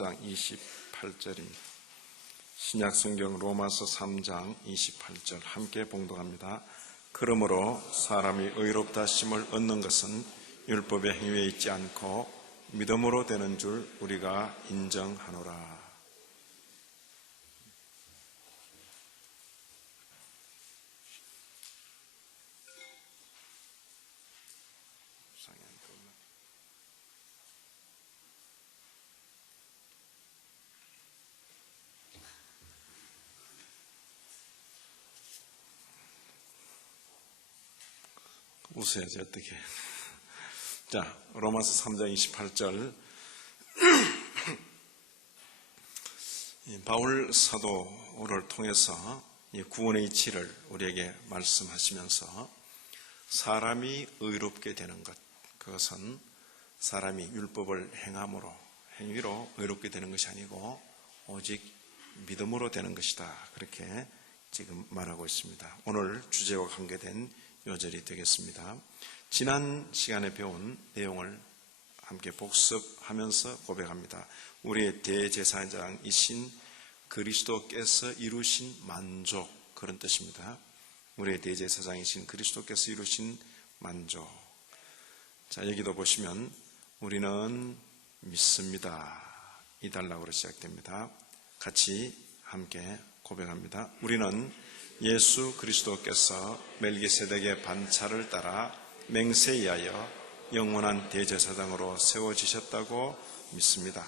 3장 28절입니다. 신약성경 로마서 3장 28절 함께 봉독합니다. 그러므로 사람이 의롭다 심을 얻는 것은 율법의 행위에 있지 않고 믿음으로 되는 줄 우리가 인정하노라. 웃어야지 어떻게. 자, 로마서 3장 28절 바울 사도를 통해서 구원의 이치를 우리에게 말씀하시면서 사람이 의롭게 되는 것, 그것은 사람이 율법을 행위로 의롭게 되는 것이 아니고 오직 믿음으로 되는 것이다, 그렇게 지금 말하고 있습니다. 오늘 주제와 관계된 요절이 되겠습니다. 지난 시간에 배운 내용을 함께 복습하면서 고백합니다. 우리의 대제사장이신 그리스도께서 이루신 만족, 그런 뜻입니다. 우리의 대제사장이신 그리스도께서 이루신 만족. 자, 여기도 보시면 우리는 믿습니다, 이 단락으로 시작됩니다. 같이 함께 고백합니다. 우리는 예수 그리스도께서 멜기세덱의 반차를 따라 맹세에 의하여 영원한 대제사장으로 세워지셨다고 믿습니다.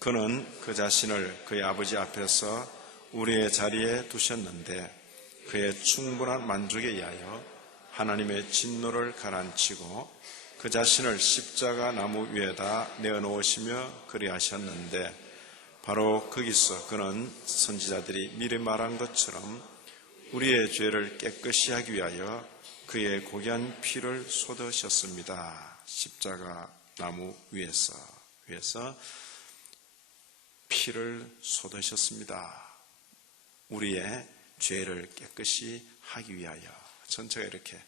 그는 그 자신을 그의 아버지 앞에서 우리의 자리에 두셨는데 그의 충분한 만족에 의하여 하나님의 진노를 가라앉히고 그 자신을 십자가 나무 위에다 내어놓으시며 그리하셨는데 바로 거기서 그는 선지자들이 미리 말한 것처럼 우리의 죄를 깨끗이 하기 위하여 그의 고귀한 피를 쏟으셨습니다. 십자가 나무 위에서 피를 쏟으셨습니다. 우리의 죄를 깨끗이 하기 위하여. 전체가 이렇게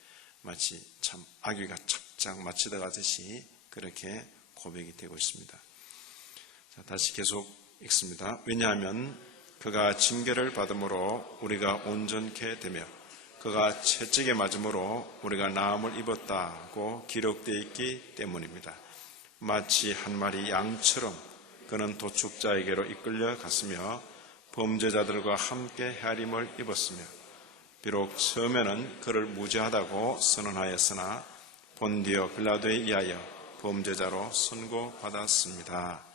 마치 참 아귀가 착착 맞추다 가듯이 그렇게 고백이 되고 있습니다. 자, 다시 계속 읽습니다. 왜냐하면 그가 징계를 받음으로 우리가 온전케 되며 그가 채찍에 맞음으로 우리가 나음을 입었다고 기록되어 있기 때문입니다. 마치 한 마리 양처럼 그는 도축자에게로 이끌려 갔으며 범죄자들과 함께 헤아림을 입었으며 비록 처음에는 그를 무죄하다고 선언하였으나 본디오 빌라도에 의하여 범죄자로 선고받았습니다.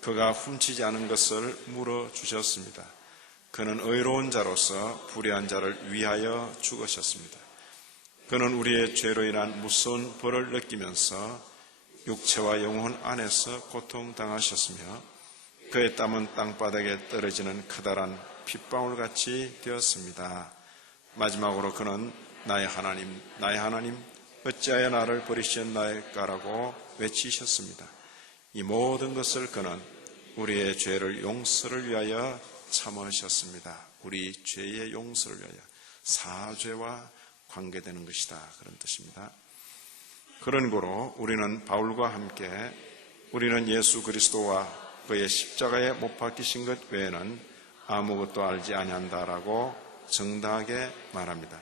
그가 훔치지 않은 것을 물어주셨습니다. 그는 의로운 자로서 불의한 자를 위하여 죽으셨습니다. 그는 우리의 죄로 인한 무서운 벌을 느끼면서 육체와 영혼 안에서 고통당하셨으며 그의 땀은 땅바닥에 떨어지는 커다란 핏방울같이 되었습니다. 마지막으로 그는 나의 하나님 어찌하여 나를 버리셨나이까라고 외치셨습니다. 이 모든 것을 그는 우리의 죄를 용서를 위하여 참으셨습니다. 우리 죄의 용서를 위하여, 사죄와 관계되는 것이다, 그런 뜻입니다. 그런 고로 우리는 바울과 함께 우리는 예수 그리스도와 그의 십자가에 못 박히신 것 외에는 아무것도 알지 아니한다라고 정당하게 말합니다.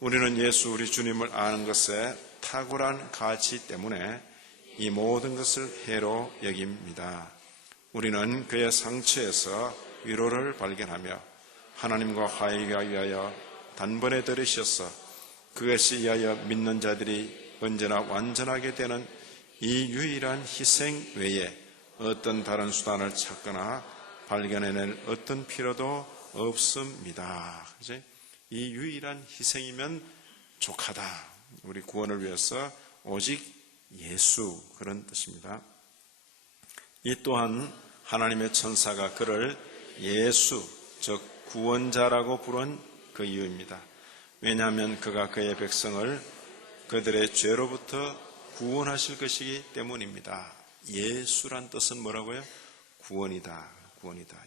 우리는 예수 우리 주님을 아는 것에 탁월한 가치 때문에 이 모든 것을 해로 여깁니다. 우리는 그의 상처에서 위로를 발견하며 하나님과 화해하기 위하여 단번에 들으셔서 그것에 의하여 믿는 자들이 언제나 완전하게 되는 이 유일한 희생 외에 어떤 다른 수단을 찾거나 발견해낼 어떤 필요도 없습니다. 이 유일한 희생이면 족하다. 우리 구원을 위해서 오직 예수, 그런 뜻입니다. 이 또한 하나님의 천사가 그를 예수, 즉 구원자라고 부른 그 이유입니다. 왜냐하면 그가 그의 백성을 그들의 죄로부터 구원하실 것이기 때문입니다. 예수란 뜻은 뭐라고요? 구원이다.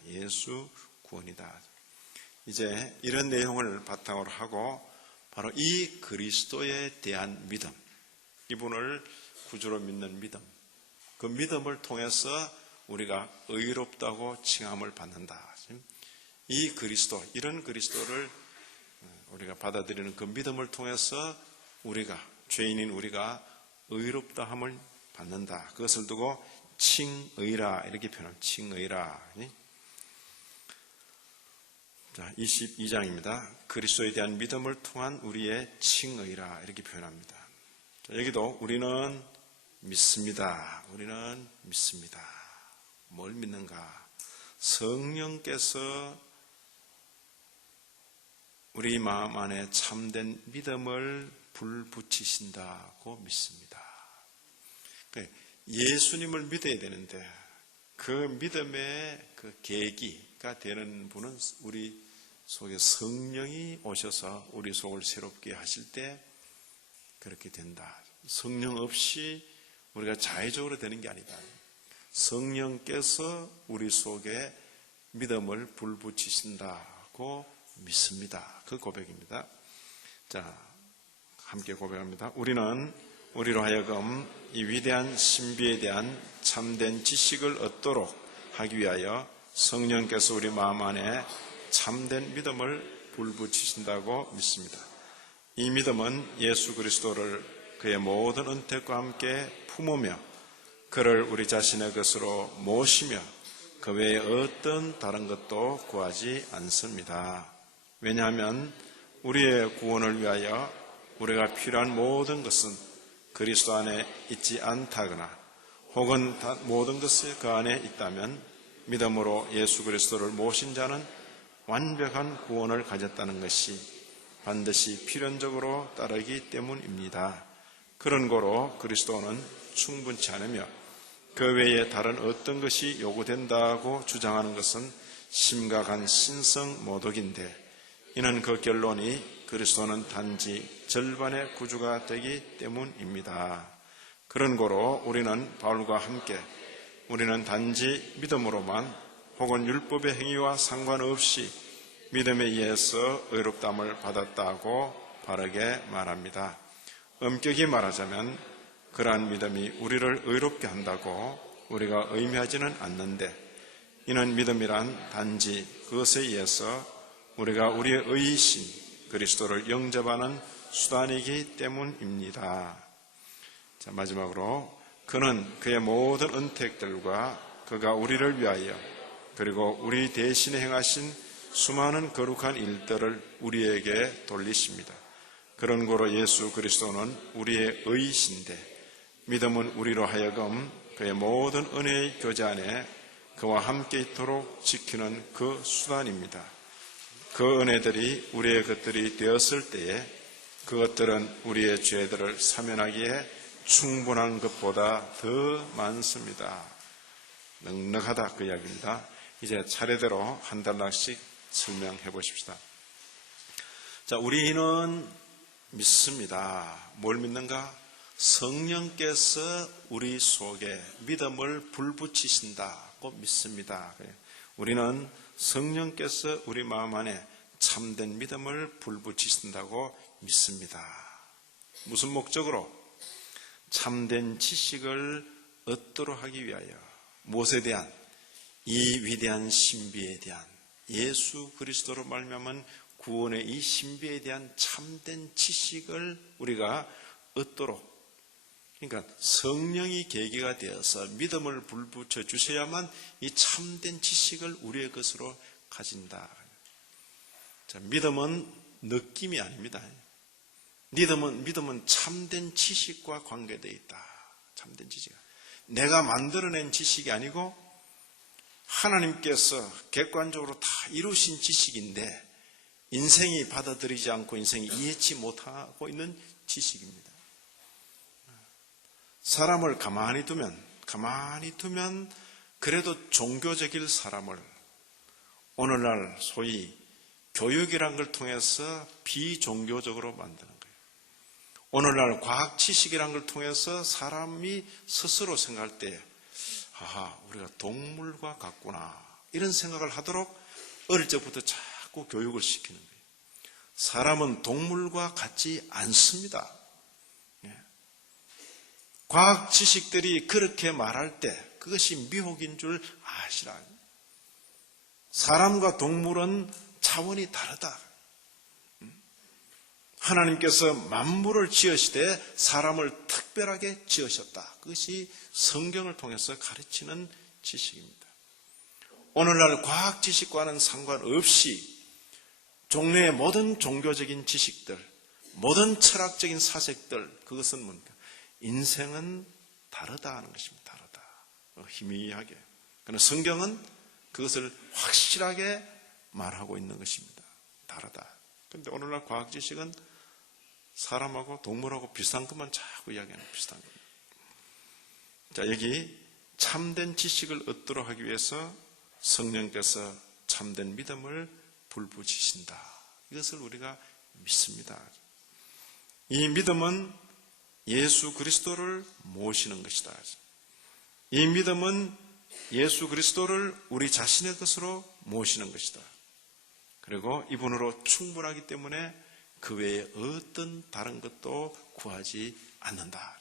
예수 구원이다. 이제 이런 내용을 바탕으로 하고 바로 이 그리스도에 대한 믿음, 이분을 구주로 믿는 믿음, 그 믿음을 통해서 우리가 의롭다고 칭함을 받는다. 이 그리스도, 이런 그리스도를 우리가 받아들이는 그 믿음을 통해서 우리가, 죄인인 우리가 의롭다함을 받는다. 그것을 두고 칭의라 이렇게 표현합니다. 칭의라. 자, 22장입니다. 그리스도에 대한 믿음을 통한 우리의 칭의라 이렇게 표현합니다. 자, 여기도 우리는 믿습니다. 우리는 믿습니다. 뭘 믿는가? 성령께서 우리 마음 안에 참된 믿음을 불붙이신다고 믿습니다. 예수님을 믿어야 되는데 그 믿음의 그 계기가 되는 분은 우리 속에 성령이 오셔서 우리 속을 새롭게 하실 때 그렇게 된다. 성령 없이 우리가 자의적으로 되는 게 아니다. 성령께서 우리 속에 믿음을 불붙이신다고 믿습니다. 그 고백입니다. 자, 함께 고백합니다. 우리는 우리로 하여금 이 위대한 신비에 대한 참된 지식을 얻도록 하기 위하여 성령께서 우리 마음 안에 참된 믿음을 불붙이신다고 믿습니다. 이 믿음은 예수 그리스도를 그의 모든 은택과 함께 품으며 그를 우리 자신의 것으로 모시며 그 외에 어떤 다른 것도 구하지 않습니다. 왜냐하면 우리의 구원을 위하여 우리가 필요한 모든 것은 그리스도 안에 있지 않다거나 혹은 모든 것이 그 안에 있다면 믿음으로 예수 그리스도를 모신 자는 완벽한 구원을 가졌다는 것이 반드시 필연적으로 따르기 때문입니다. 그런 거로 그리스도는 충분치 않으며 그 외에 다른 어떤 것이 요구된다고 주장하는 것은 심각한 신성 모독인데 이는 그 결론이 그리스도는 단지 절반의 구주가 되기 때문입니다. 그런 거로 우리는 바울과 함께 우리는 단지 믿음으로만 혹은 율법의 행위와 상관없이 믿음에 의해서 의롭다함을 받았다고 바르게 말합니다. 엄격히 말하자면 그러한 믿음이 우리를 의롭게 한다고 우리가 의미하지는 않는데 이는 믿음이란 단지 그것에 의해서 우리가 우리의 의이신 그리스도를 영접하는 수단이기 때문입니다. 자, 마지막으로 그는 그의 모든 은택들과 그가 우리를 위하여 그리고 우리 대신에 행하신 수많은 거룩한 일들을 우리에게 돌리십니다. 그런 거로 예수 그리스도는 우리의 의이신데 믿음은 우리로 하여금 그의 모든 은혜의 교제 안에 그와 함께 있도록 지키는 그 수단입니다. 그 은혜들이 우리의 것들이 되었을 때에 그것들은 우리의 죄들을 사면하기에 충분한 것보다 더 많습니다. 넉넉하다 그 이야기입니다. 이제 차례대로 한 단락씩 설명해 보십시다. 자, 우리는 믿습니다. 뭘 믿는가? 성령께서 우리 속에 믿음을 불붙이신다고 믿습니다. 우리는 성령께서 우리 마음 안에 참된 믿음을 불붙이신다고 믿습니다. 무슨 목적으로? 참된 지식을 얻도록 하기 위하여 무엇에 대한? 이 위대한 신비에 대한 예수 그리스도로 말미암은 구원의 이 신비에 대한 참된 지식을 우리가 얻도록, 그러니까 성령이 계기가 되어서 믿음을 불붙여 주셔야만 이 참된 지식을 우리의 것으로 가진다. 자, 믿음은 느낌이 아닙니다. 믿음은 참된 지식과 관계되어 있다. 참된 지식. 내가 만들어낸 지식이 아니고 하나님께서 객관적으로 다 이루신 지식인데 인생이 받아들이지 않고 인생이 이해치 못하고 있는 지식입니다. 사람을 가만히 두면 그래도 종교적일 사람을 오늘날 소위 교육이란 걸 통해서 비종교적으로 만드는 거예요. 오늘날 과학 지식이란 걸 통해서 사람이 스스로 생각할 때 우리가 동물과 같구나 이런 생각을 하도록 어릴 적부터 자꾸 교육을 시키는 거예요. 사람은 동물과 같지 않습니다. 과학 지식들이 그렇게 말할 때 그것이 미혹인 줄 아시라. 사람과 동물은 차원이 다르다. 하나님께서 만물을 지으시되 사람을 특별하게 지으셨다. 그것이 성경을 통해서 가르치는 지식입니다. 오늘날 과학 지식과는 상관없이 종래의 모든 종교적인 지식들, 모든 철학적인 사색들, 그것은 뭡니까? 인생은 다르다 하는 것입니다. 다르다. 희미하게. 그러나 성경은 그것을 확실하게 말하고 있는 것입니다. 다르다. 그런데 오늘날 과학 지식은 사람하고 동물하고 비슷한 것만 자꾸 이야기하는 비슷한 겁니다. 자, 여기 참된 지식을 얻도록 하기 위해서 성령께서 참된 믿음을 불붙이신다. 이것을 우리가 믿습니다. 이 믿음은 예수 그리스도를 모시는 것이다. 이 믿음은 예수 그리스도를 우리 자신의 것으로 모시는 것이다. 그리고 이분으로 충분하기 때문에 그 외에 어떤 다른 것도 구하지 않는다.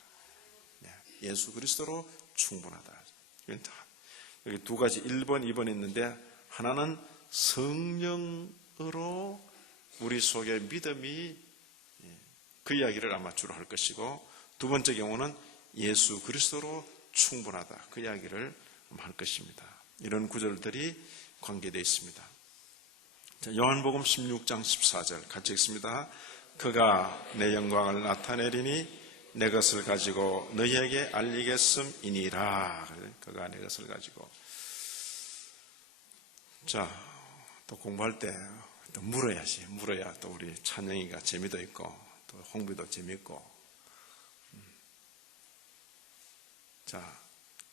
예수 그리스도로 충분하다. 여기 두 가지 1번, 2번 있는데 하나는 성령으로 우리 속에 믿음이 그 이야기를 아마 주로 할 것이고 두 번째 경우는 예수 그리스도로 충분하다. 그 이야기를 할 것입니다. 이런 구절들이 관계되어 있습니다. 자, 요한복음 16장 14절 같이 읽습니다. 그가 내 영광을 나타내리니 내 것을 가지고 너희에게 알리겠음이니라. 그가 내 것을 가지고. 자, 또 공부할 때 또 물어야지. 물어야 또 우리 찬영이가 재미도 있고 또 홍비도 재미있고. 자,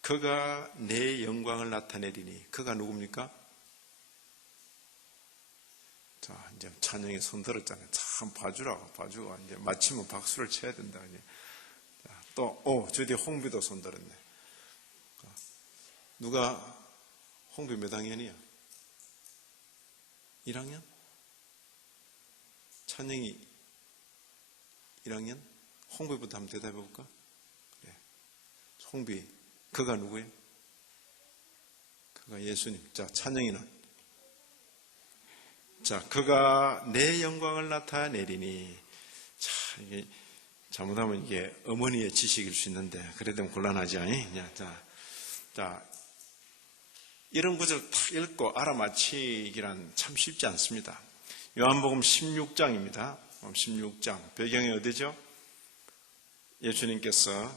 그가 내 영광을 나타내리니 그가 누굽니까? 자, 이제 찬영이 손 들었잖아요. 참 봐주라고, 봐주고, 이제 마치면 박수를 쳐야 된다. 이제. 자, 또, 저 뒤에 홍비도 손 들었네. 누가, 홍비 몇 학년이야? 1학년? 찬영이 1학년? 홍비부터 한번 대답해 볼까? 그래. 홍비, 그가 누구예요? 그가 예수님. 자, 찬영이는? 자, 그가 내 영광을 나타내리니. 자, 이게 잘못하면 이게 어머니의 지식일 수 있는데 그래도 곤란하지 않니? 자, 이런 구절 딱 읽고 알아맞히기란 참 쉽지 않습니다. 요한복음 16장입니다. 16장 배경이 어디죠? 예수님께서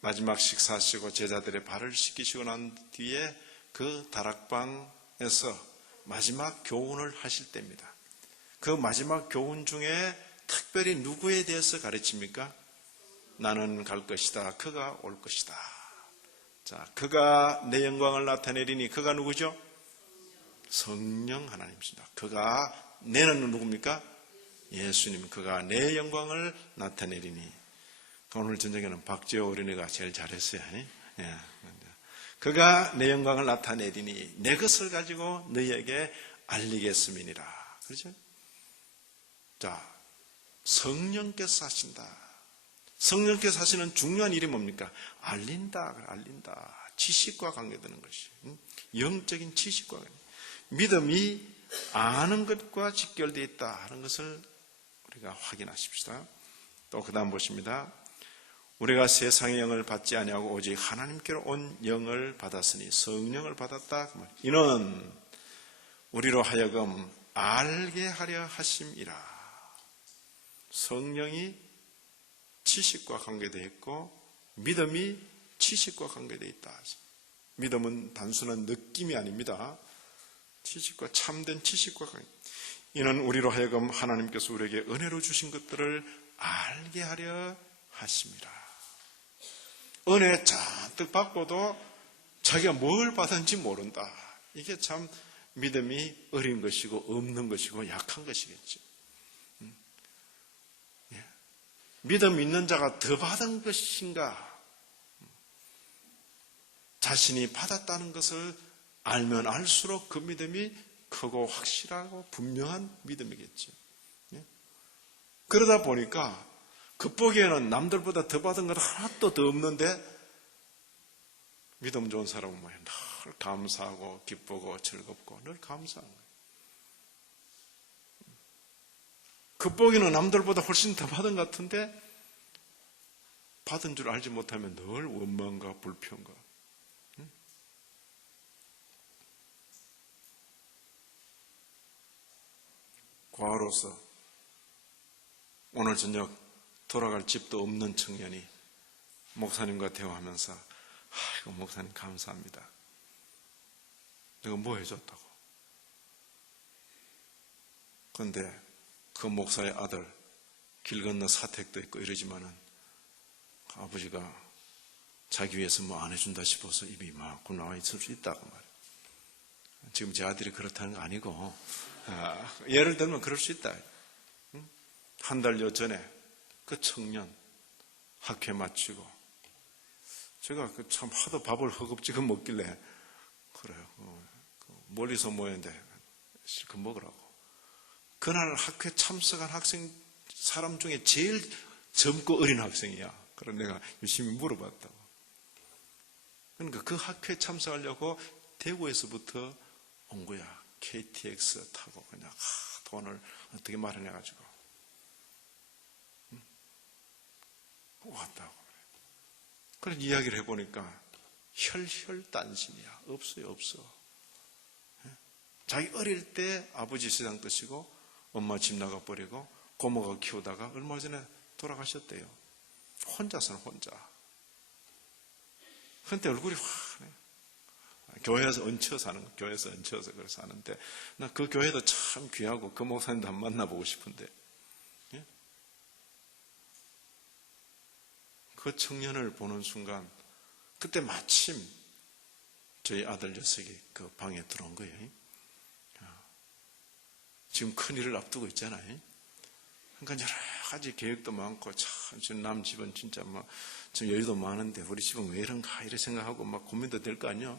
마지막 식사하시고 제자들의 발을 씻기시고 난 뒤에 그 다락방에서 마지막 교훈을 하실 때입니다. 그 마지막 교훈 중에 특별히 누구에 대해서 가르칩니까? 나는 갈 것이다. 그가 올 것이다. 자, 그가 내 영광을 나타내리니 그가 누구죠? 성령 하나님이십니다. 그가 내는 누굽니까? 예수님. 그가 내 영광을 나타내리니. 오늘 저녁에는 박지호 어린이가 제일 잘했어요. 예. 그가 내 영광을 나타내리니 내 것을 가지고 너희에게 알리겠음이니라. 그렇죠? 자, 성령께서 하신다. 성령께서 하시는 중요한 일이 뭡니까? 알린다. 알린다. 지식과 관계되는 것이. 영적인 지식과 관계. 믿음이 아는 것과 직결되어 있다 하는 것을 우리가 확인하십시다. 또 그 다음 보십니다. 우리가 세상의 영을 받지 아니하고 오직 하나님께로 온 영을 받았으니 성령을 받았다. 이는 우리로 하여금 알게 하려 하심이라. 성령이 지식과 관계되어 있고 믿음이 지식과 관계되어 있다. 믿음은 단순한 느낌이 아닙니다. 지식과 참된 지식과 관계. 이는 우리로 하여금 하나님께서 우리에게 은혜로 주신 것들을 알게 하려 하심이라. 은혜 잔뜩 받고도 자기가 뭘 받은지 모른다. 이게 참 믿음이 어린 것이고 없는 것이고 약한 것이겠죠. 믿음 있는 자가 더 받은 것인가? 자신이 받았다는 것을 알면 알수록 그 믿음이 크고 확실하고 분명한 믿음이겠죠. 그러다 보니까 겉보기에는 남들보다 더 받은 건 하나도 더 없는데 믿음 좋은 사람은 뭐예요? 늘 감사하고 기쁘고 즐겁고 늘 감사한 거예요. 극복이는 남들보다 훨씬 더 받은 것 같은데 받은 줄 알지 못하면 늘 원망과 불평과. 과로서 오늘 저녁 돌아갈 집도 없는 청년이 목사님과 대화하면서 아이고 목사님 감사합니다. 내가 뭐 해줬다고. 그런데 그 목사의 아들 길 건너 사택도 있고 이러지만은 아버지가 자기 위해서 뭐 안 해준다 싶어서 입이 막 나와 있을 수 있다고 말이에요. 지금 제 아들이 그렇다는 거 아니고 예를 들면 그럴 수 있다. 한 달여 전에 그 청년 학회 마치고 제가 참 하도 밥을 허겁지겁 먹길래 그래요. 멀리서 모였는데 실컷 먹으라고. 그날 학회 참석한 학생 사람 중에 제일 젊고 어린 학생이야. 그래서 내가 열심히 물어봤다고. 그러니까 그 학회 참석하려고 대구에서부터 온 거야. KTX 타고 그냥 돈을 어떻게 마련해가지고 왔다고. 그래 이야기를 해보니까 혈혈단신이야. 없어요, 없어. 자기 어릴 때 아버지 세상 뜨시고 엄마 집 나가버리고 고모가 키우다가 얼마 전에 돌아가셨대요. 혼자서는 혼자. 그런데 얼굴이 환해. 교회에서 얹혀 사는 거, 교회에서 얹혀서 그래서 사는데 나 그 교회도 참 귀하고 그 목사님도 한번 만나보고 싶은데 그 청년을 보는 순간 그때 마침 저희 아들 녀석이 그 방에 들어온 거예요. 지금 큰일을 앞두고 있잖아요. 그러니까 여러 가지 계획도 많고 참 남 집은 진짜 뭐 지금 여유도 많은데 우리 집은 왜 이런가 이런 생각하고 막 고민도 될 거 아니야.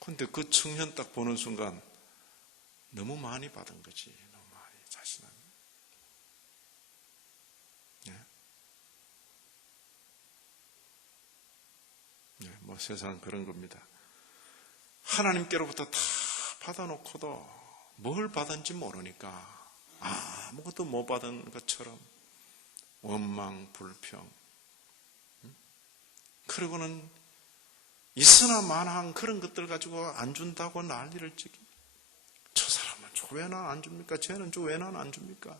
그런데 그 청년 딱 보는 순간 너무 많이 받은 거지. 너무 많이 자신은. 뭐 세상 그런 겁니다. 하나님께로부터 다 받아놓고도 뭘 받은지 모르니까 아무것도 못 받은 것처럼 원망, 불평. 그러고는 있으나 마나한 그런 것들 가지고 안 준다고 난리를 치기. 저 사람은 왜 난 안 줍니까? 쟤는 왜 난 안 줍니까?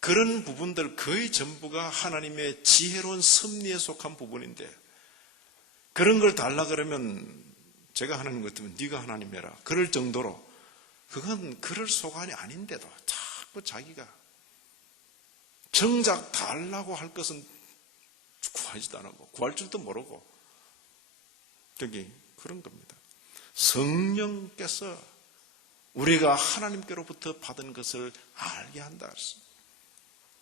그런 부분들 거의 전부가 하나님의 지혜로운 섭리에 속한 부분인데 그런 걸 달라 그러면 제가 하나님 같으면 네가 하나님 해라. 그럴 정도로 그건 그럴 소관이 아닌데도 자꾸 자기가 정작 달라고 할 것은 구하지도 않고 구할 줄도 모르고 저기 그런 겁니다. 성령께서 우리가 하나님께로부터 받은 것을 알게 한다.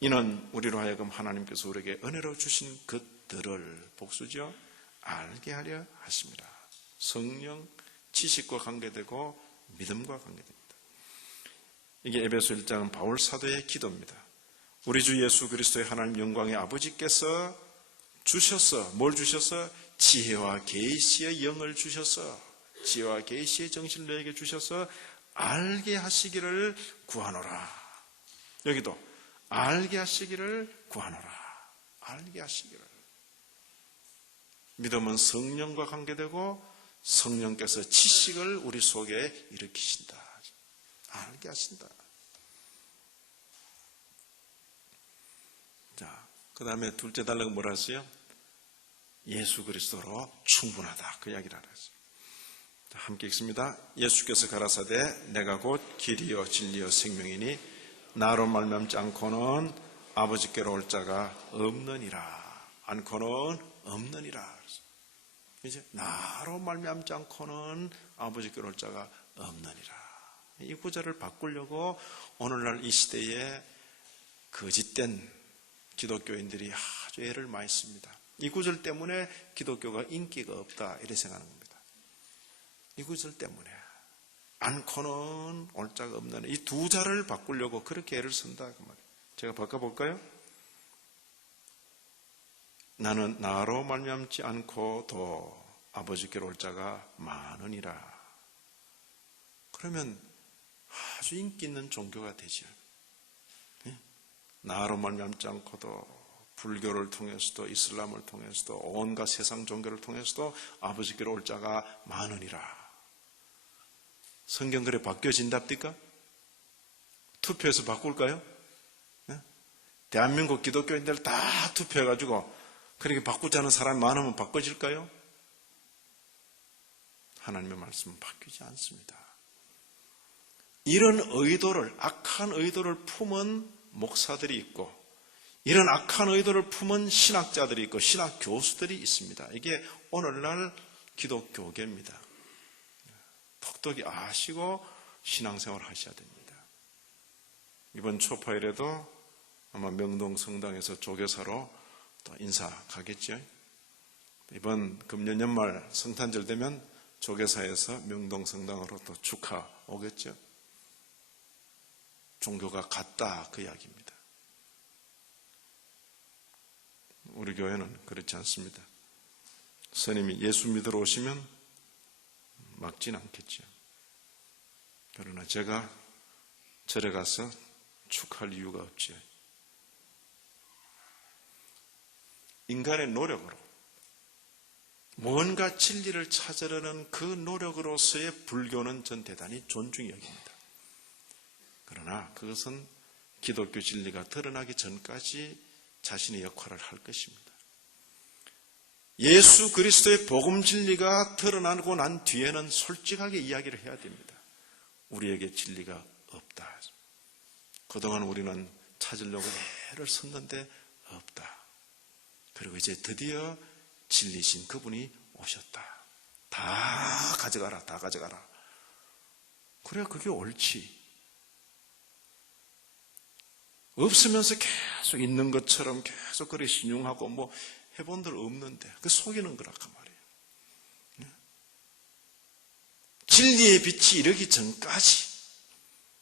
이는 우리로 하여금 하나님께서 우리에게 은혜로 주신 것들을 복수죠. 알게 하려 하십니다. 성령, 지식과 관계되고 믿음과 관계됩니다. 이게 에베소 1장 바울 사도의 기도입니다. 우리 주 예수 그리스도의 하나님 영광의 아버지께서 주셔서 뭘 주셔서? 지혜와 계시의 영을 주셔서 지혜와 계시의 정신을 너에게 주셔서 알게 하시기를 구하노라. 여기도 알게 하시기를 구하노라. 알게 하시기를. 믿음은 성령과 관계되고 성령께서 지식을 우리 속에 일으키신다. 알게 하신다. 자, 그 다음에 둘째 단락은 뭐라 했어요? 예수 그리스도로 충분하다. 그 이야기를 하랬어요. 함께 읽습니다. 예수께서 가라사대 내가 곧 길이요 진리요 생명이니 나로 말미암지 않고는 아버지께로 올 자가 없느니라. 않고는 없느니라. 이제 나로 말미암지 않고는 아버지께로 올 자가 없느니라. 이 구절을 바꾸려고 오늘날 이 시대에 거짓된 기독교인들이 아주 애를 많이 씁니다. 이 구절 때문에 기독교가 인기가 없다 이렇게 생각하는 겁니다. 이 구절 때문에 않고는 올 자가 없는 이 두 자를 바꾸려고 그렇게 애를 쓴다 그 말이에요. 제가 바꿔볼까요? 나는 나로 말미암지 않고도 아버지께로 올 자가 많으니라. 그러면 아주 인기 있는 종교가 되죠. 나로 말미암지 않고도 불교를 통해서도 이슬람을 통해서도 온갖 세상 종교를 통해서도 아버지께로 올 자가 많으니라. 성경 그래 바뀌어진답니까? 투표해서 바꿀까요? 네? 대한민국 기독교인들 다 투표해가지고 그렇게 바꾸자는 사람이 많으면 바꿔질까요? 하나님의 말씀은 바뀌지 않습니다. 이런 의도를, 악한 의도를 품은 목사들이 있고 이런 악한 의도를 품은 신학자들이 있고 신학 교수들이 있습니다. 이게 오늘날 기독교계입니다. 똑똑히 아시고 신앙생활 하셔야 됩니다. 이번 초파일에도 아마 명동성당에서 조교사로 또 인사 가겠죠. 이번 금년 연말 성탄절 되면 조교사에서 명동성당으로 또 축하 오겠죠. 종교가 같다 그 이야기입니다. 우리 교회는 그렇지 않습니다. 스님이 예수 믿으러 오시면 막진 않겠죠. 그러나 제가 절에 가서 축하할 이유가 없지요. 인간의 노력으로 뭔가 진리를 찾으려는 그 노력으로서의 불교는 전 대단히 존중이 여깁니다. 그러나 그것은 기독교 진리가 드러나기 전까지 자신의 역할을 할 것입니다. 예수 그리스도의 복음 진리가 드러나고 난 뒤에는 솔직하게 이야기를 해야 됩니다. 우리에게 진리가 없다. 그동안 우리는 찾으려고 애를 썼는데 없다. 그리고 이제 드디어 진리신 그분이 오셨다. 다 가져가라, 다 가져가라. 그래야 그게 옳지. 없으면서 계속 있는 것처럼 계속 그래 신용하고 뭐 해본 들 없는데 그 속이는 거라고 말이에요. 진리의 빛이 이르기 전까지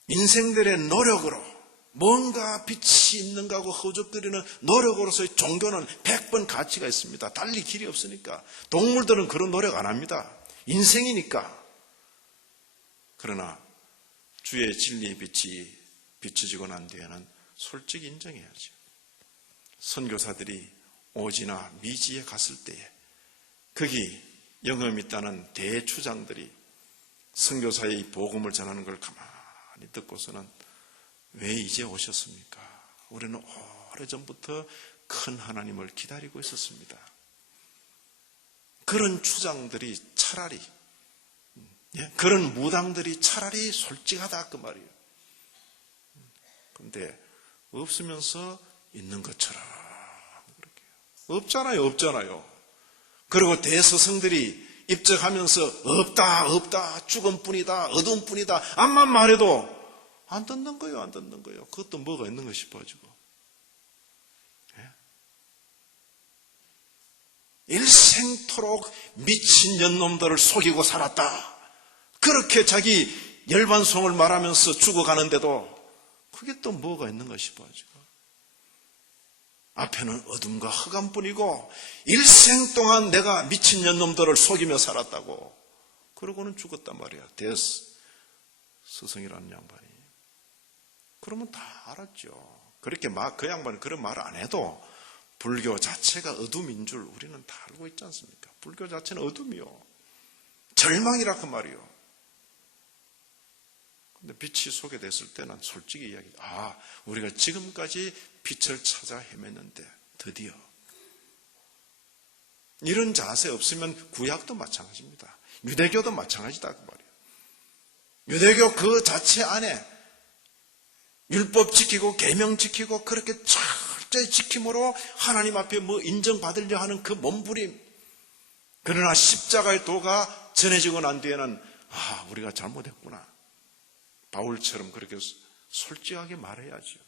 인생들의 노력으로 뭔가 빛이 있는가 하고 허접거리는 노력으로서의 종교는 100번 가치가 있습니다. 달리 길이 없으니까. 동물들은 그런 노력 안 합니다. 인생이니까. 그러나 주의 진리의 빛이 비춰지고 난 뒤에는 솔직히 인정해야죠. 선교사들이 오지나 미지에 갔을 때에 거기 영험 있다는 대추장들이 선교사의 복음을 전하는 걸 가만히 듣고서는 왜 이제 오셨습니까? 우리는 오래전부터 큰 하나님을 기다리고 있었습니다. 그런 추장들이 차라리 그런 무당들이 차라리 솔직하다 그 말이에요. 그런데 없으면서 있는 것처럼 그렇게 없잖아요. 그리고 대스승들이 입적하면서 없다 죽음뿐이다 어둠뿐이다 암만 말해도 안 듣는 거예요. 그것도 뭐가 있는 거 싶어가지고 일생토록 미친 년놈들을 속이고 살았다. 그렇게 자기 열반송을 말하면서 죽어가는데도 그게 또 뭐가 있는가 싶어가지고 앞에는 어둠과 흑암뿐이고 일생 동안 내가 미친 년놈들을 속이며 살았다고 그러고는 죽었단 말이야. 데스 스승이라는 양반이. 그러면 다 알았죠. 그렇게 그 양반이 그런 말 안 해도 불교 자체가 어둠인 줄 우리는 다 알고 있지 않습니까? 불교 자체는 어둠이요. 절망이라 그 말이요. 근데 빛이 소개됐을 때는 솔직히 이야기합니다. 우리가 지금까지 빛을 찾아 헤맸는데 드디어 이런 자세 없으면 구약도 마찬가지입니다. 유대교도 마찬가지다 그 말이에요. 유대교 그 자체 안에 율법 지키고 계명 지키고 그렇게 철저히 지킴으로 하나님 앞에 뭐 인정받으려 하는 그 몸부림. 그러나 십자가의 도가 전해지고 난 뒤에는 우리가 잘못했구나. 바울처럼 그렇게 솔직하게 말해야죠.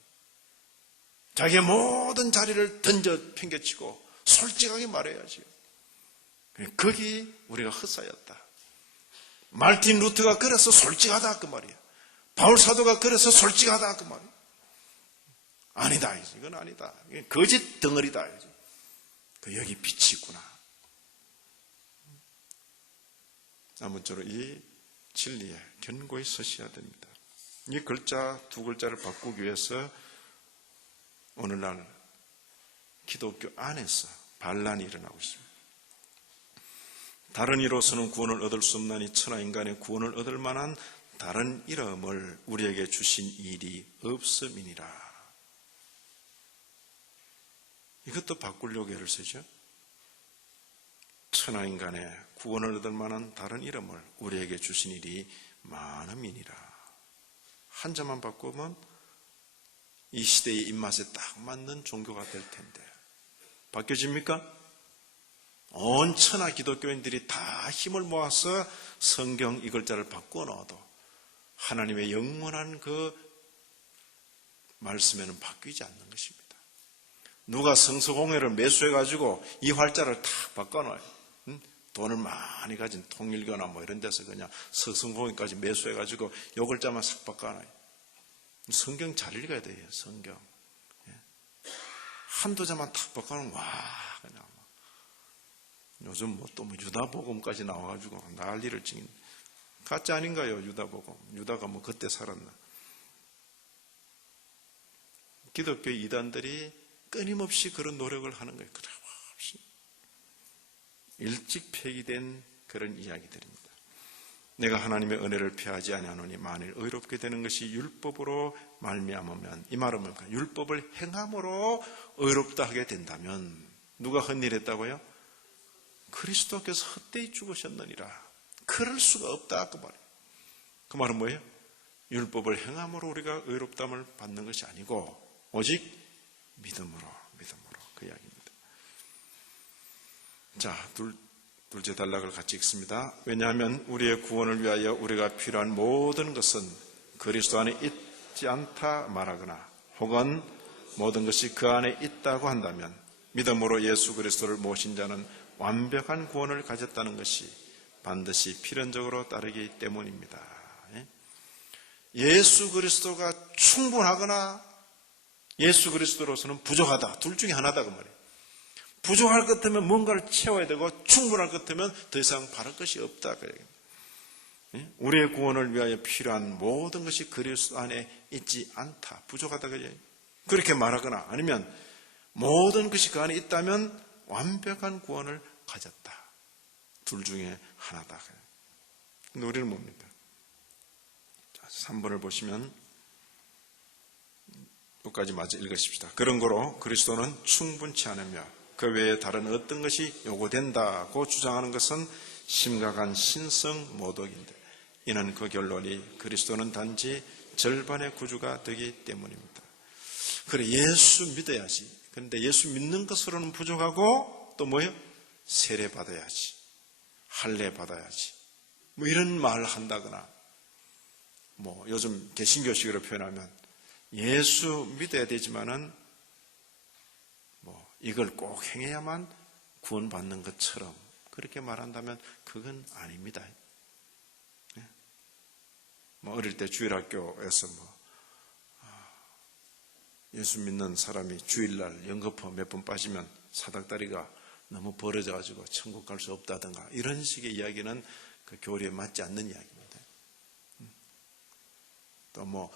자기의 모든 자리를 던져 팽개치고 솔직하게 말해야죠. 거기 우리가 헛사였다. 말틴 루터가 그래서 솔직하다 그 말이야. 바울 사도가 그래서 솔직하다 그 말이야. 아니다. 이건 아니다. 이건 거짓 덩어리다. 여기 빛이 있구나. 아무쪼록 이 진리에 견고히 서셔야 됩니다. 이 글자 두 글자를 바꾸기 위해서 오늘날 기독교 안에서 반란이 일어나고 있습니다. 다른 이로서는 구원을 얻을 수 없나니 천하 인간의 구원을 얻을 만한 다른 이름을 우리에게 주신 일이 없음이니라. 이것도 바꾸려고 애를 쓰죠. 천하 인간의 구원을 얻을 만한 다른 이름을 우리에게 주신 일이 많음이니라. 한 점만 바꾸면 이 시대의 입맛에 딱 맞는 종교가 될 텐데 바뀌어집니까? 온 천하 기독교인들이 다 힘을 모아서 성경 이 글자를 바꾸어 넣어도 하나님의 영원한 그 말씀에는 바뀌지 않는 것입니다. 누가 성서공회를 매수해가지고 이 활자를 탁 바꿔놔요. 돈을 많이 가진 통일교나 뭐 이런 데서 그냥 성서공회까지 매수해가지고 요 글자만 싹 바꿔놔요. 성경 잘 읽어야 돼요. 성경. 한두 자만 탁 바꿔놓으면 와 그냥 요즘 뭐 또 유다복음까지 나와가지고 난리를 치긴. 가짜 아닌가요? 유다복음. 유다가 뭐 그때 살았나. 기독교 이단들이 끊임없이 그런 노력을 하는 거예요. 끊임없이. 일찍 폐기된 그런 이야기들입니다. 내가 하나님의 은혜를 피하지 아니하노니 만일 의롭게 되는 것이 율법으로 말미암으면, 이 말은 뭡니까? 율법을 행함으로 의롭다 하게 된다면 누가 헛일했다고요? 그리스도께서 헛되이 죽으셨느니라. 그럴 수가 없다 그 말이에요. 그 말은 뭐예요? 율법을 행함으로 우리가 의롭다함을 받는 것이 아니고 오직 믿음으로 그 이야기입니다. 자, 둘째 단락을 같이 읽습니다. 왜냐하면 우리의 구원을 위하여 우리가 필요한 모든 것은 그리스도 안에 있지 않다 말하거나 혹은 모든 것이 그 안에 있다고 한다면 믿음으로 예수 그리스도를 모신 자는 완벽한 구원을 가졌다는 것이 반드시 필연적으로 따르기 때문입니다. 예수 그리스도가 충분하거나 예수 그리스도로서는 부족하다. 둘 중에 하나다 그 말이에요. 부족할 것 같으면 뭔가를 채워야 되고 충분할 것 같으면 더 이상 바랄 것이 없다. 우리의 구원을 위하여 필요한 모든 것이 그리스도 안에 있지 않다. 부족하다. 그렇게 말하거나 아니면 모든 것이 그 안에 있다면 완벽한 구원을 가졌다. 둘 중에 하나다. 근데 우리는 뭡니까? 3번을 보시면 끝까지 마저 읽으십시다. 그런 거로 그리스도는 충분치 않으며 그 외에 다른 어떤 것이 요구된다고 주장하는 것은 심각한 신성 모독인데 이는 그 결론이 그리스도는 단지 절반의 구주가 되기 때문입니다. 그래 예수 믿어야지. 그런데 예수 믿는 것으로는 부족하고 또 뭐예요? 세례 받아야지. 할례 받아야지. 뭐 이런 말을 한다거나 뭐 요즘 개신교식으로 표현하면 예수 믿어야 되지만은 뭐 이걸 꼭 행해야만 구원받는 것처럼 그렇게 말한다면 그건 아닙니다. 뭐 어릴 때 주일학교에서 뭐 예수 믿는 사람이 주일날 연거푸 몇 번 빠지면 사닥다리가 너무 벌어져가지고 천국 갈 수 없다든가 이런 식의 이야기는 그 교리에 맞지 않는 이야기입니다. 또 뭐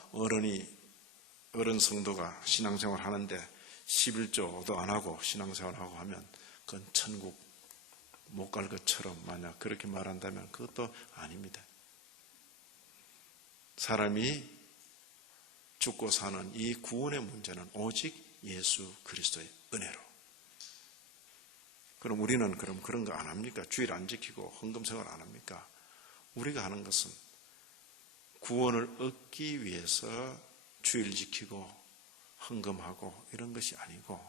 어른 성도가 신앙생활 하는데 11조도 안 하고 신앙생활 하고 하면 그건 천국 못 갈 것처럼 만약 그렇게 말한다면 그것도 아닙니다. 사람이 죽고 사는 이 구원의 문제는 오직 예수 그리스도의 은혜로. 그럼 우리는 그런 거 안 합니까? 주일 안 지키고 헌금생활 안 합니까? 우리가 하는 것은 구원을 얻기 위해서 주일 지키고 헌금하고 이런 것이 아니고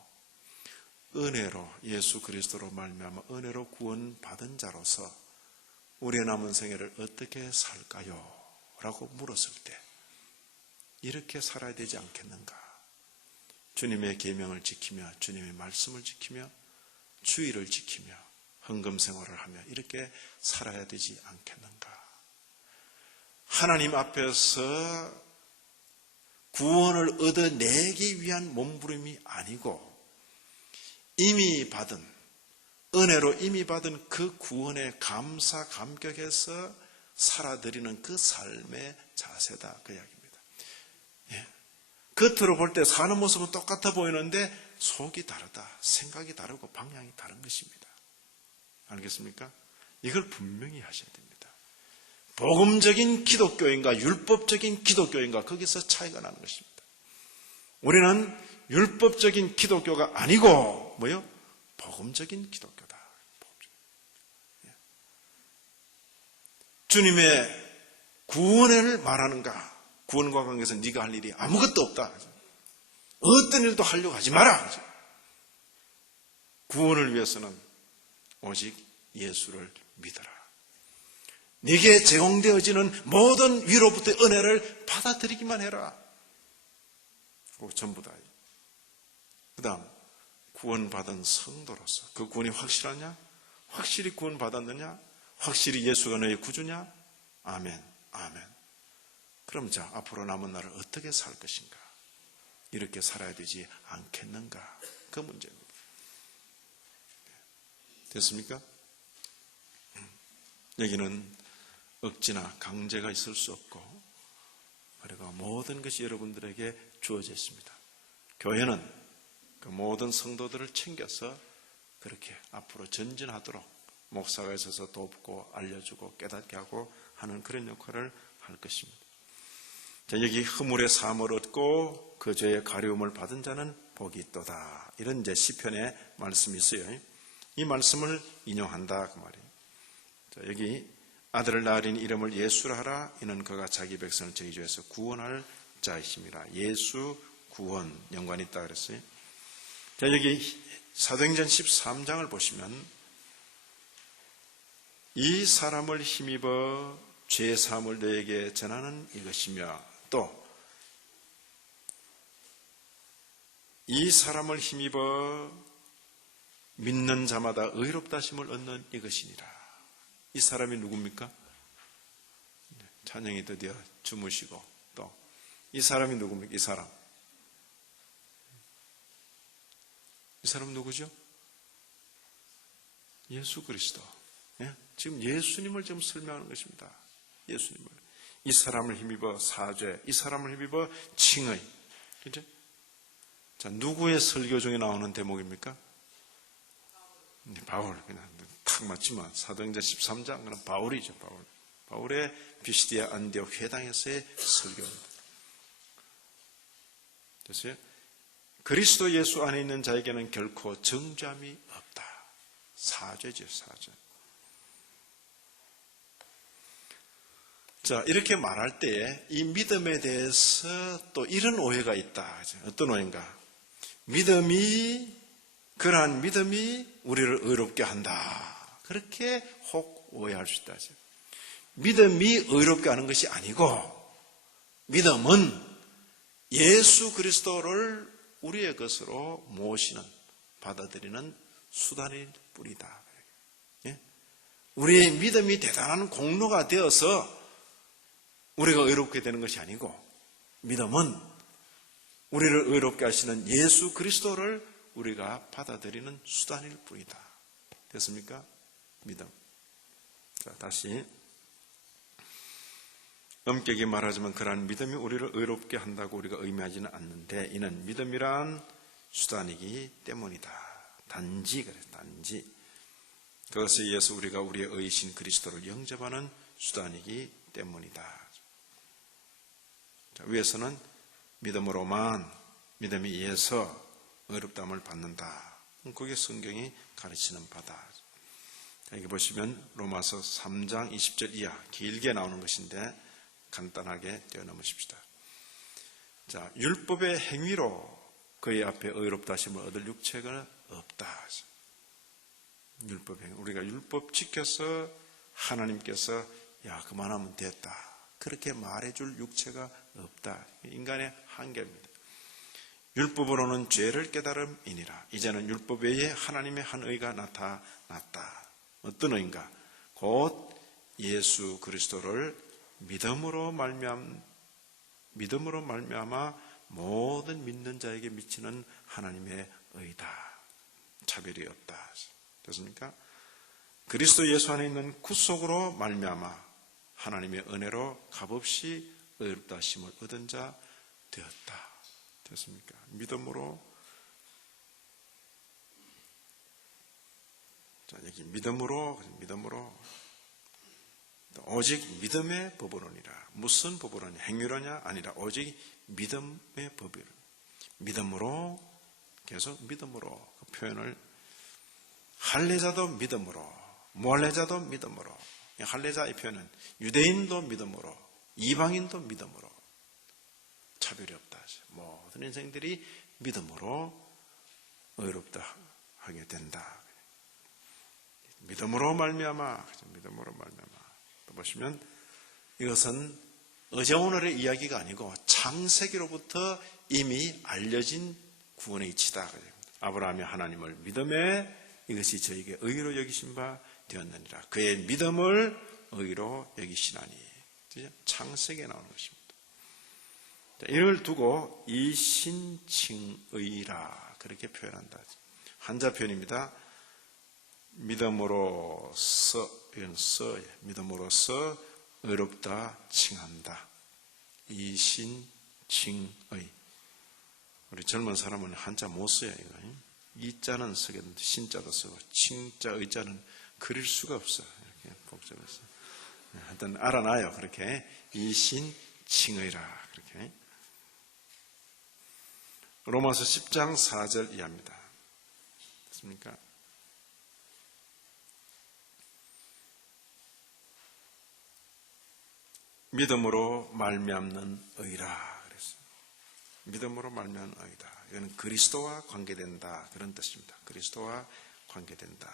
은혜로 예수 그리스도로 말미암아 은혜로 구원받은 자로서 우리의 남은 생애를 어떻게 살까요? 라고 물었을 때 이렇게 살아야 되지 않겠는가? 주님의 계명을 지키며 주님의 말씀을 지키며 주의를 지키며 헌금 생활을 하며 이렇게 살아야 되지 않겠는가? 하나님 앞에서 구원을 얻어내기 위한 몸부림이 아니고 이미 받은 은혜로 이미 받은 그 구원에 감사 감격해서 살아드리는 그 삶의 자세다, 그 이야기입니다. 예. 겉으로 볼 때 사는 모습은 똑같아 보이는데 속이 다르다, 생각이 다르고 방향이 다른 것입니다. 알겠습니까? 이걸 분명히 하셔야 됩니다. 복음적인 기독교인과 율법적인 기독교인과 거기서 차이가 나는 것입니다. 우리는 율법적인 기독교가 아니고 뭐요? 복음적인 기독교다. 주님의 구원을 말하는가? 구원과 관계해서 네가 할 일이 아무것도 없다. 어떤 일도 하려고 하지 마라. 구원을 위해서는 오직 예수를 믿어라. 네게 제공되어지는 모든 위로부터의 은혜를 받아들이기만 해라. 그거 전부 다. 그 다음 구원받은 성도로서 그 구원이 확실하냐? 확실히 구원받았느냐? 확실히 예수가 너의 구주냐? 아멘, 아멘. 그럼 자, 앞으로 남은 날을 어떻게 살 것인가? 이렇게 살아야 되지 않겠는가? 그 문제입니다. 됐습니까? 여기는 억지나 강제가 있을 수 없고, 그리고 모든 것이 여러분들에게 주어져 있습니다. 교회는 그 모든 성도들을 챙겨서 그렇게 앞으로 전진하도록 목사가 있어서 돕고 알려주고 깨닫게 하고 하는 그런 역할을 할 것입니다. 자, 여기 허물의 사함을 얻고 그 죄의 가려움을 받은 자는 복이 있도다. 이런 이제 시편의 말씀이 있어요. 이 말씀을 인용한다 그 말이에요. 자, 여기 아들을 낳으린 이름을 예수라 하라. 이는 그가 자기 백성을 저희주에서 구원할 자이심이라. 예수 구원 연관이 있다 그랬어요. 자, 여기 사도행전 13장을 보시면 이 사람을 힘입어 죄 사함을 너에게 전하는 이것이며 또 이 사람을 힘입어 믿는 자마다 의롭다 하심을 얻는 이것이니라. 이 사람이 누굽니까? 찬영이 드디어 주무시고 또 이 사람이 누굽니까? 이 사람 누구죠? 예수 그리스도. 예? 지금 예수님을 지금 설명하는 것입니다. 예수님을. 이 사람을 힘입어 사죄, 이 사람을 힘입어 칭의. 그죠? 자, 누구의 설교 중에 나오는 대목입니까? 바울. 그냥 탁 맞지만 사도행전 13장, 그럼 바울이죠, 바울. 바울의 비시디아 안디옥 회당에서의 설교입니다. 됐어요? 그리스도 예수 안에 있는 자에게는 결코 정죄함이 없다. 사죄죠, 사죄. 자, 이렇게 말할 때에 이 믿음에 대해서 또 이런 오해가 있다. 어떤 오해인가? 그러한 믿음이 우리를 의롭게 한다. 그렇게 혹 오해할 수 있다. 믿음이 의롭게 하는 것이 아니고, 믿음은 예수 그리스도를 우리의 것으로 모시는, 받아들이는 수단일 뿐이다. 예? 우리의 믿음이 대단한 공로가 되어서 우리가 의롭게 되는 것이 아니고, 믿음은 우리를 의롭게 하시는 예수 그리스도를 우리가 받아들이는 수단일 뿐이다. 됐습니까? 믿음. 자, 다시 엄격히 말하자면 그러한 믿음이 우리를 의롭게 한다고 우리가 의미하지는 않는데, 이는 믿음이란 수단이기 때문이다. 단지 그래, 단지 그것에 의해서 우리가 우리의 의이신 그리스도를 영접하는 수단이기 때문이다. 자, 위에서는 믿음으로만, 믿음에 의해서 의롭다함을 받는다. 그게 성경이 가르치는 바다. 자, 여기 보시면 로마서 3장 20절 이하 길게 나오는 것인데 간단하게 떼어넘으십시다. 자, 율법의 행위로 그의 앞에 의롭다 하심을 얻을 육체가 없다. 율법의 행위. 우리가 율법 지켜서 하나님께서 야, 그만하면 됐다. 그렇게 말해줄 육체가 없다. 인간의 한계입니다. 율법으로는 죄를 깨달음이니라. 이제는 율법 외에 하나님의 한 의가 나타났다. 어떤 의인가? 곧 예수 그리스도를 믿음으로 말미암아 모든 믿는 자에게 미치는 하나님의 의다. 차별이 없다. 됐습니까? 그리스도 예수 안에 있는 구속으로 말미암아 하나님의 은혜로 값없이 의롭다 하심을 얻은 자 되었다. 됐습니까? 믿음으로, 자, 여기 믿음으로 오직 믿음의 법으로니라. 무슨 법으로냐? 행위로냐? 아니라 오직 믿음의 법이라. 믿음으로, 계속 믿음으로 그 표현을, 할례자도 믿음으로, 무할례자도 믿음으로. 할례자 이 표현은 유대인도 믿음으로, 이방인도 믿음으로, 차별이 없다. 모든 인생들이 믿음으로 의롭다 하게 된다. 믿음으로 말미암아. 또 보시면 이것은 어제 오늘의 이야기가 아니고 창세기로부터 이미 알려진 구원의 이치다. 아브라함이 하나님을 믿음에 이것이 저에게 의로 여기신 바 되었느니라. 그의 믿음을 의로 여기시나니. 창세기에 나오는 것입니다. 이를 두고 이신칭의라 그렇게 표현한다. 한자 표현입니다. 믿음으로써, 이건 믿음으로써 의롭다 칭한다. 이신칭의. 우리 젊은 사람은 한자 못 써요. 이거. 이자는 쓰겠는데 신자도 쓰고 칭자 의자는 그릴 수가 없어요. 이렇게 복잡해서. 하여튼 알아놔요. 그렇게 이신칭의라 그렇게. 로마서 10장 4절 이하입니다. 됐습니까? 믿음으로 말미암는 의라 그랬어요. 믿음으로 말미암는 의다. 이건 그리스도와 관계된다 그런 뜻입니다. 그리스도와 관계된다.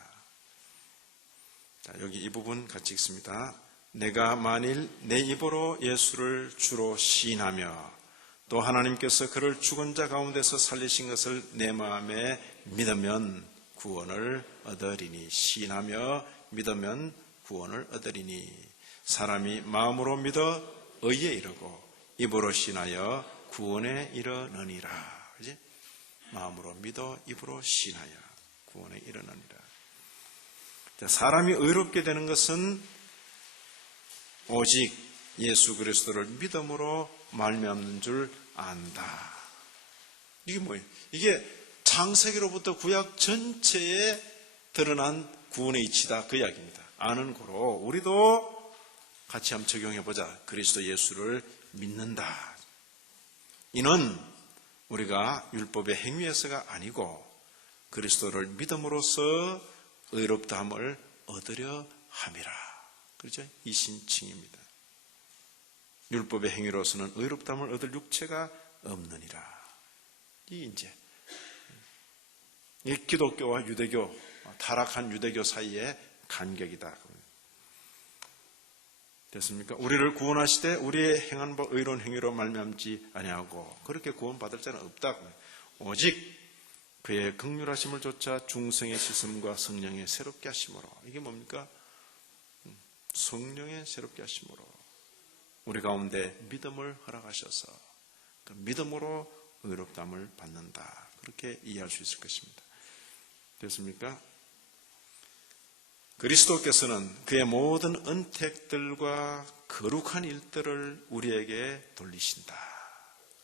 자, 여기 이 부분 같이 읽습니다. 내가 만일 내 입으로 예수를 주로 시인하며 또 하나님께서 그를 죽은 자 가운데서 살리신 것을 내 마음에 믿으면 구원을 얻으리니. 시인하며 믿으면 구원을 얻으리니. 사람이 마음으로 믿어 의에 이르고 입으로 시인하여 구원에 이르느니라. 그지? 마음으로 믿어 입으로 시인하여 구원에 이르느니라. 자, 사람이 의롭게 되는 것은 오직 예수 그리스도를 믿음으로 말미암는 줄 안다. 이게 뭐예요? 이게 창세기로부터 구약 전체에 드러난 구원의 이치다 그 이야기입니다. 아는 거로 우리도 같이 한번 적용해보자. 그리스도 예수를 믿는다. 이는 우리가 율법의 행위에서가 아니고 그리스도를 믿음으로써 의롭다함을 얻으려 함이라. 그렇죠? 이신칭입니다. 율법의 행위로서는 의롭다함을 얻을 육체가 없느니라. 이 기독교와 유대교, 타락한 유대교 사이의 간격이다. 됐습니까? 우리를 구원하시되 우리의 행한 바 의로운 행위로 말미암지 아니하고 그렇게 구원받을 자는 없다. 오직 그의 긍휼하심을 좇아 중생의 씻음과 성령의 새롭게 하심으로. 이게 뭡니까? 성령의 새롭게 하심으로 우리 가운데 믿음을 허락하셔서 그 믿음으로 의롭다함을 받는다. 그렇게 이해할 수 있을 것입니다. 됐습니까? 그리스도께서는 그의 모든 은택들과 거룩한 일들을 우리에게 돌리신다.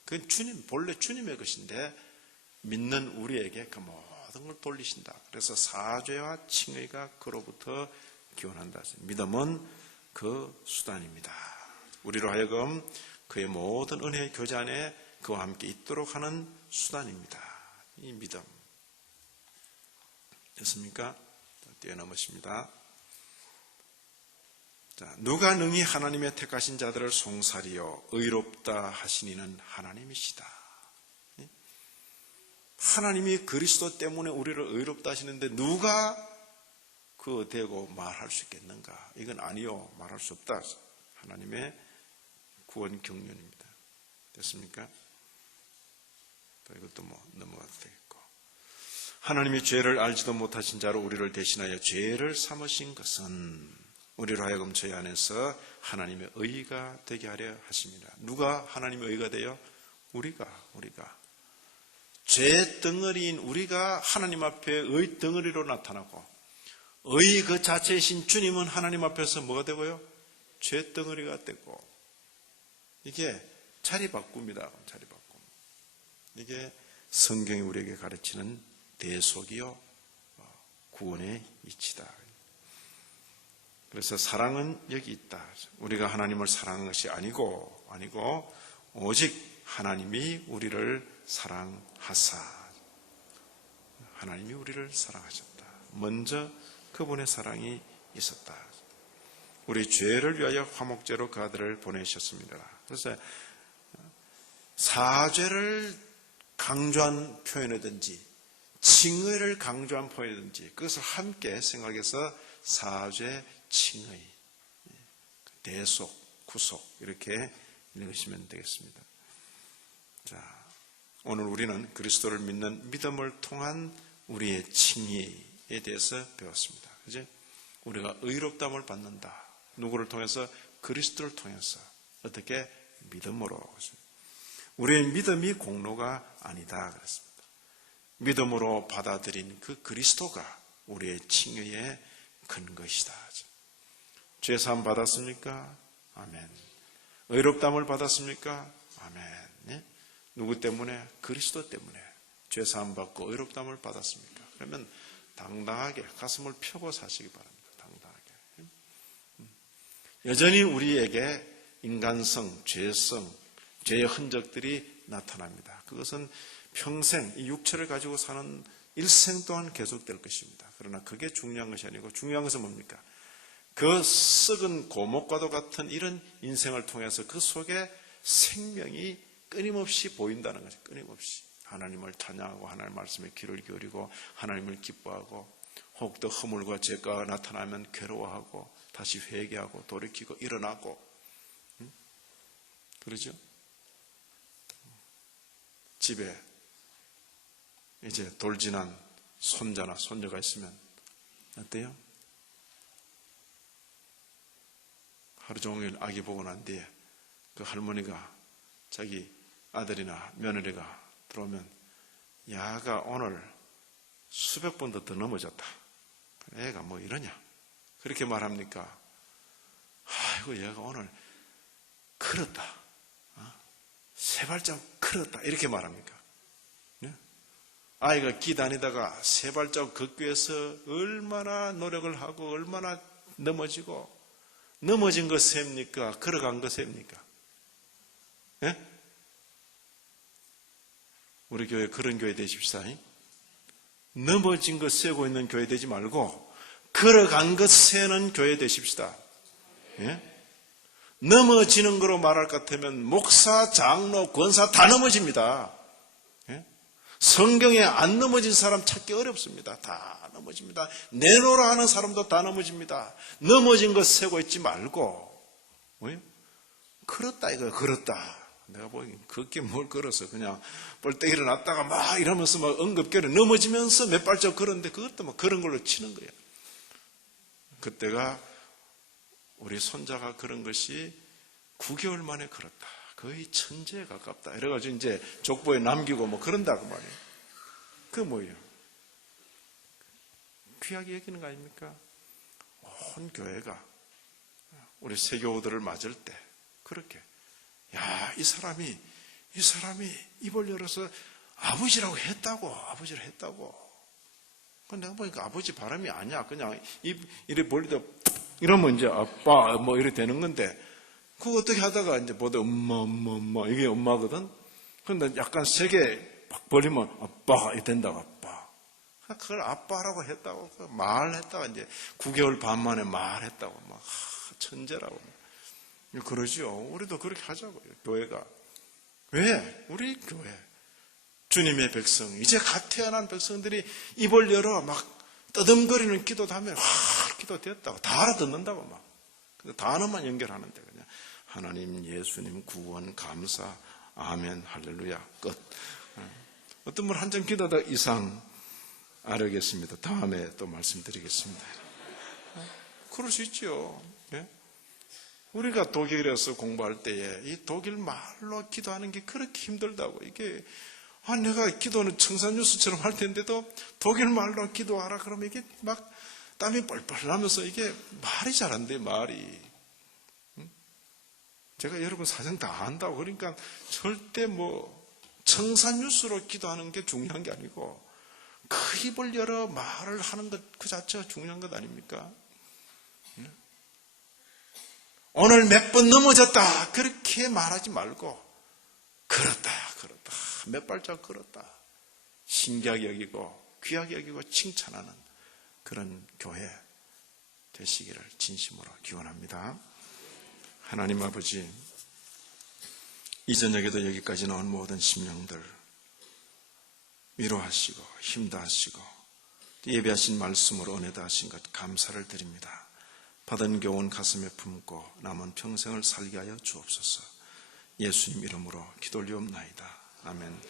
그건 본래 주님의 것인데 믿는 우리에게 그 모든 걸 돌리신다. 그래서 사죄와 칭의가 그로부터 기원한다. 믿음은 그 수단입니다. 우리로 하여금 그의 모든 은혜의 교제 안에 그와 함께 있도록 하는 수단입니다. 이 믿음. 됐습니까? 뛰어넘으십니다. 자, 누가 능히 하나님의 택하신 자들을 송사리요 의롭다 하시니는 하나님이시다. 하나님이 그리스도 때문에 우리를 의롭다 하시는데 누가 그거 대고 말할 수 있겠는가? 이건 아니요, 말할 수 없다. 하나님의 구원 경륜입니다. 됐습니까? 또 이것도 넘어가도 되겠고. 하나님이 죄를 알지도 못하신 자로 우리를 대신하여 죄를 삼으신 것은 우리로 하여금 저희 안에서 하나님의 의가 되게 하려 하십니다. 누가 하나님의 의가 돼요? 우리가. 죄 덩어리인 우리가 하나님 앞에 의 덩어리로 나타나고 의 그 자체이신 주님은 하나님 앞에서 뭐가 되고요? 죄덩어리가 되고. 이게 자리바꿉니다. 자리바꿈. 이게 성경이 우리에게 가르치는 대속이요 구원의 이치다. 그래서 사랑은 여기 있다. 우리가 하나님을 사랑한 것이 아니고 오직 하나님이 우리를 사랑하사. 하나님이 우리를 사랑하셨다. 먼저 그분의 사랑이 있었다. 우리 죄를 위하여 화목제로 그 아들을 보내셨습니다. 그래서 사죄를 강조한 표현이든지 칭의를 강조한 표현이든지 그것을 함께 생각해서 사죄, 칭의, 대속, 구속 이렇게 읽으시면 되겠습니다. 자, 오늘 우리는 그리스도를 믿는 믿음을 통한 우리의 칭의에 대해서 배웠습니다. 그죠? 우리가 의롭다함을 받는다. 누구를 통해서? 그리스도를 통해서. 어떻게? 믿음으로. 우리의 믿음이 공로가 아니다. 그랬습니다. 믿음으로 받아들인 그 그리스도가 우리의 칭의의 근거이시다. 죄사함 받았습니까? 아멘. 의롭다함을 받았습니까? 아멘. 네? 누구 때문에? 그리스도 때문에. 죄사함 받고 의롭다함을 받았습니까? 그러면 당당하게 가슴을 펴고 사시기 바랍니다. 당당하게. 여전히 우리에게 인간성, 죄성, 죄의 흔적들이 나타납니다. 그것은 평생 이 육체를 가지고 사는 일생 동안 계속될 것입니다. 그러나 그게 중요한 것이 아니고 중요한 것은 뭡니까? 그 썩은 고목과도 같은 이런 인생을 통해서 그 속에 생명이 끊임없이 보인다는 거죠. 끊임없이. 하나님을 찬양하고 하나님 말씀에 귀를 기울이고 하나님을 기뻐하고 혹 또 허물과 죄가 나타나면 괴로워하고 다시 회개하고 돌이키고 일어나고 그러죠? 집에 이제 돌지난 손자나 손녀가 있으면 어때요? 하루 종일 아기 보고 난 뒤에 그 할머니가 자기 아들이나 며느리가 들어오면 야가 오늘 수백 번도 더 넘어졌다. 애가 뭐 이러냐? 그렇게 말합니까? 아이고 얘가 오늘 걸었다. 세 발짝 걸었다. 이렇게 말합니까? 네? 아이가 길 다니다가 세 발짝 걷기 위해서 얼마나 노력을 하고 얼마나 넘어지고 넘어진 거 셉니까? 걸어간 거 셉니까? 네? 우리 교회 그런 교회 되십시다. 넘어진 것 세고 있는 교회 되지 말고 걸어간 것 세는 교회 되십시다. 예? 넘어지는 거로 말할 것 같으면 목사, 장로, 권사 다 넘어집니다. 예? 성경에 안 넘어진 사람 찾기 어렵습니다. 다 넘어집니다. 내놓으라 하는 사람도 다 넘어집니다. 넘어진 것 세고 있지 말고 뭐예요? 걸었다 이거 걸었다. 내가 보기엔 그게 뭘 걸어서 그냥 뻘떡이를 놨다가 막 이러면서 막 응급결에 넘어지면서 몇 발짝 걸었는데 그것도 막 그런 걸로 치는 거예요. 그때가 우리 손자가 그런 것이 9개월 만에 걸었다. 거의 천재에 가깝다. 이래가지고 이제 족보에 남기고 뭐 그런다고 말이에요. 그게 뭐예요? 귀하게 여기는 거 아닙니까? 온 교회가 우리 세교우들을 맞을 때 그렇게 야, 이 사람이 입을 열어서 아버지라고 했다고, 아버지를 했다고. 내가 보니까 아버지 바람이 아니야. 그냥 입 이래 벌리다 이러면 이제 아빠 뭐 이래 되는 건데, 그거 어떻게 하다가 이제 보다 엄마 이게 엄마거든. 그런데 약간 세게 팍 벌리면 아빠 이렇게 된다고 아빠. 그걸 아빠라고 했다고 말했다가 이제 9개월 반 만에 말했다고 막 천재라고. 그러죠. 우리도 그렇게 하자고요. 교회가. 왜? 우리 교회. 주님의 백성, 이제 갓 태어난 백성들이 입을 열어 막 떠듬거리는 기도도 하면 기도 됐다고 다 알아듣는다고 막. 단어만 연결하는데 그냥 하나님, 예수님, 구원, 감사, 아멘, 할렐루야, 끝. 어떤 분 한 장 기도하다 이상 알겠습니다. 다음에 또 말씀드리겠습니다. 그럴 수 있죠. 예? 우리가 독일에서 공부할 때에 이 독일 말로 기도하는 게 그렇게 힘들다고. 이게 내가 기도는 청산유수처럼 할 텐데도 독일 말로 기도하라 그러면 이게 막 땀이 뻘뻘 나면서 이게 말이 잘 안 돼, 말이. 제가 여러분 사정 다 안다고 그러니까 절대 청산유수로 기도하는 게 중요한 게 아니고 그 입을 열어 말을 하는 것 그 자체가 중요한 것 아닙니까? 오늘 몇 번 넘어졌다 그렇게 말하지 말고 걸었다 몇 발짝 걸었다 신기하게 여기고 귀하게 여기고 칭찬하는 그런 교회 되시기를 진심으로 기원합니다. 하나님 아버지, 이 저녁에도 여기까지 나온 모든 심령들 위로하시고 힘도 하시고 예배하신 말씀으로 은혜도 하신 것 감사를 드립니다. 받은 교훈 가슴에 품고 남은 평생을 살게 하여 주옵소서. 예수님 이름으로 기도 올리옵나이다. 아멘.